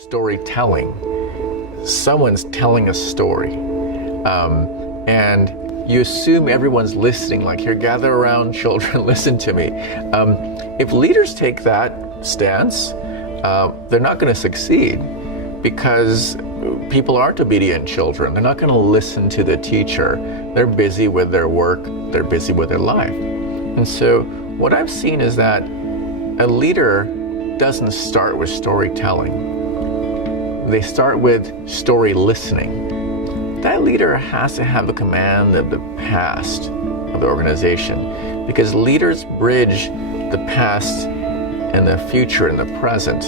Storytelling. Someone's telling a story. And you assume everyone's listening, like, here, gather around, children, listen to me. If leaders take that stance, they're not going to succeed, because people aren't obedient children. They're not going to listen to the teacher. They're busy with their work. They're busy with their life. And so what I've seen is that a leader doesn't start with storytelling. They start with story listening. That leader has to have a command of the past of the organization, because leaders bridge the past and the future and the present.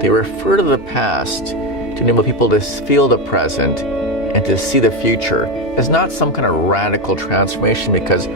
They refer to the past to enable people to feel the present and to see the future. It's not some kind of radical transformation, because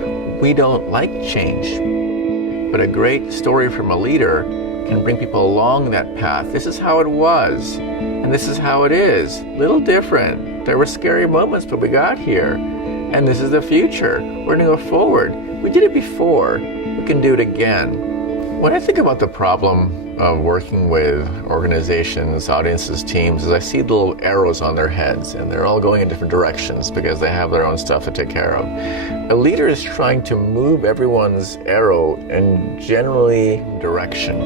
we don't like change. But a great story from a leader can bring people along that path. This is how it was, and this is how it is. Little different. There were scary moments, but we got here. And this is the future. We're going to go forward. We did it before. We can do it again. When I think about the problem of working with organizations, audiences, teams, is I see little arrows on their heads, and they're all going in different directions because they have their own stuff to take care of. A leader is trying to move everyone's arrow in generally direction.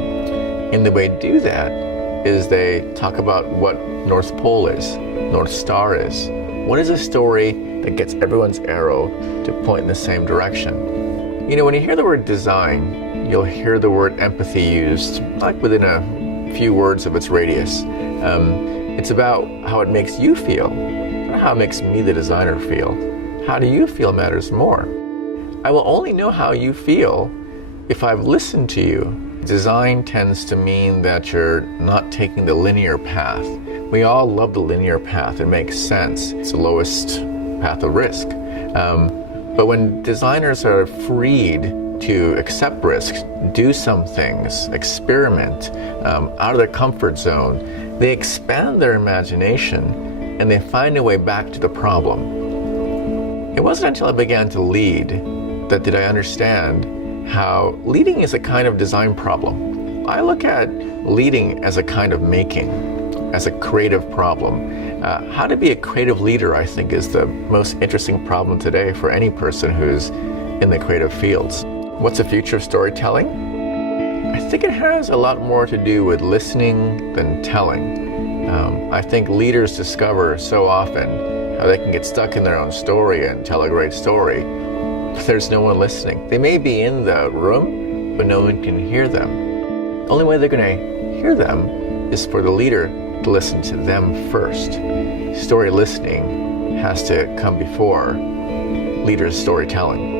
And the way to do that is they talk about what North Pole is, North Star is. What is a story that gets everyone's arrow to point in the same direction? You know, when you hear the word design, you'll hear the word empathy used, like within a few words of its radius. It's about how it makes you feel, not how it makes me, the designer, feel. How do you feel matters more. I will only know how you feel if I've listened to you. Design tends to mean that you're not taking the linear path. We all love the linear path. It makes sense. It's the lowest path of risk. But when designers are freed to accept risks, do some things, experiment out of their comfort zone, they expand their imagination and they find a way back to the problem. It wasn't until I began to lead that did I understand how leading is a kind of design problem. I look at leading as a kind of making, as a creative problem. How to be a creative leader, I think, is the most interesting problem today for any person who's in the creative fields. What's the future of storytelling? I think it has a lot more to do with listening than telling. I think leaders discover so often how they can get stuck in their own story and tell a great story, but there's no one listening. They may be in the room, but no one can hear them. The only way they're going to hear them is for the leader to listen to them first. Story listening has to come before leaders' storytelling.